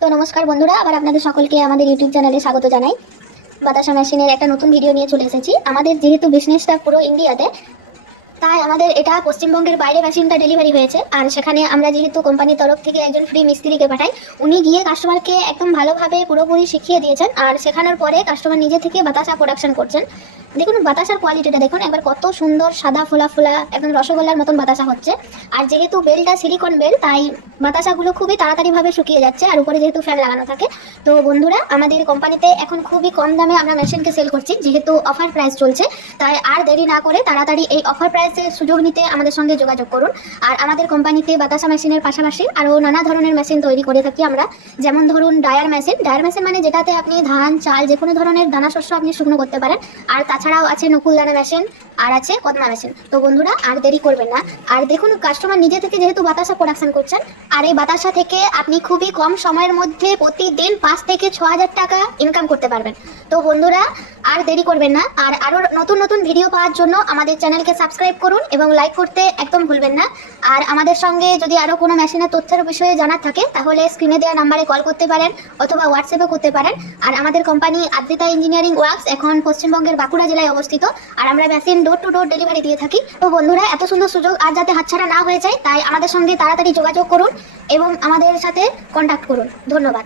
তো নমস্কার বন্ধুরা, আবার আপনাদের সকলকে আমাদের ইউটিউব চ্যানেলে স্বাগত জানাই। বাতাসা মেশিনের একটা নতুন ভিডিও নিয়ে চলে এসেছি। আমাদের যেহেতু বিজনেসটা পুরো ইন্ডিয়াতে, তাই আমাদের এটা পশ্চিমবঙ্গের বাইরে মেশিনটা ডেলিভারি হয়েছে। আর সেখানে আমরা যেহেতু কোম্পানির তরফ থেকে একজন ফ্রি মিস্ত্রিকে পাঠাই, উনি গিয়ে কাস্টমারকে একদম ভালোভাবে পুরোপুরি শিখিয়ে দিয়েছেন। আর শেখানোর পরে কাস্টমার নিজে থেকে বাতাসা প্রোডাকশন করছেন। দেখুন বাতাসার কোয়ালিটিটা দেখুন একবার, কত সুন্দর সাদা ফোলা ফোলা একদম রসগোল্লার মতন বাতাসা হচ্ছে। আর যেহেতু বেলটা সিলিকন বেল, তাই বাতাসাগুলো খুবই তাড়াতাড়িভাবে শুকিয়ে যাচ্ছে। আর উপরে যেহেতু ফ্যান লাগানো থাকে, তো বন্ধুরা আমাদের কোম্পানিতে এখন খুবই কম দামে আমরা মেশিনকে সেল করছি, যেহেতু অফার প্রাইস চলছে। তাই আর দেরি না করে তাড়াতাড়ি এই অফার প্রাইসের সুযোগ নিতে আমাদের সঙ্গে যোগাযোগ করুন। আর আমাদের কোম্পানিতে বাতাসা মেশিনের পাশাপাশি আরও নানা ধরনের মেশিন তৈরি করে থাকি আমরা। যেমন ধরুন ডায়ার মেশিন মানে যেটাতে আপনি ধান চাল যে কোনো ধরনের দানা শস্য আপনি শুকনো করতে পারেন। আর তাছাড়াও আছে নকুল দানা মেশিন, আর আছে কদমা মেশিন। তো বন্ধুরা আর দেরি করবেন না। আর দেখুন কাস্টমার নিজে থেকে যেহেতু বাতাসা প্রোডাকশন করছেন, আর এই বাতাসা থেকে আপনি খুবই কম সময়ের মধ্যে প্রতিদিন 5 থেকে 6 হাজার টাকা ইনকাম করতে পারবেন। তো বন্ধুরা আর দেরি করবেন না। আর আরও নতুন নতুন ভিডিও পাওয়ার জন্য আমাদের চ্যানেলকে সাবস্ক্রাইব করুন এবং লাইক করতে একদম ভুলবেন না। আর আমাদের সঙ্গে যদি আরও কোনো মেশিনের তথ্যের বিষয়ে জানার থাকে, তাহলে স্ক্রিনে দেওয়া নাম্বারে কল করতে পারেন অথবা হোয়াটসঅ্যাপে করতে পারেন। আর আমাদের কোম্পানি আদ্রিতা ইঞ্জিনিয়ারিং ওয়ার্কস এখন পশ্চিমবঙ্গের বাঁকুড়া জেলায় অবস্থিত। আর আমরা machine door to door delivery দিয়ে থাকি। তো বন্ধুরা এত সুন্দর সুযোগ আর যাতে হাতছাড়া না হয়ে যায়, তাই আমাদের সঙ্গে তাড়াতাড়ি যোগাযোগ করুন এবং আমাদের সাথে কন্ট্যাক্ট করুন। ধন্যবাদ।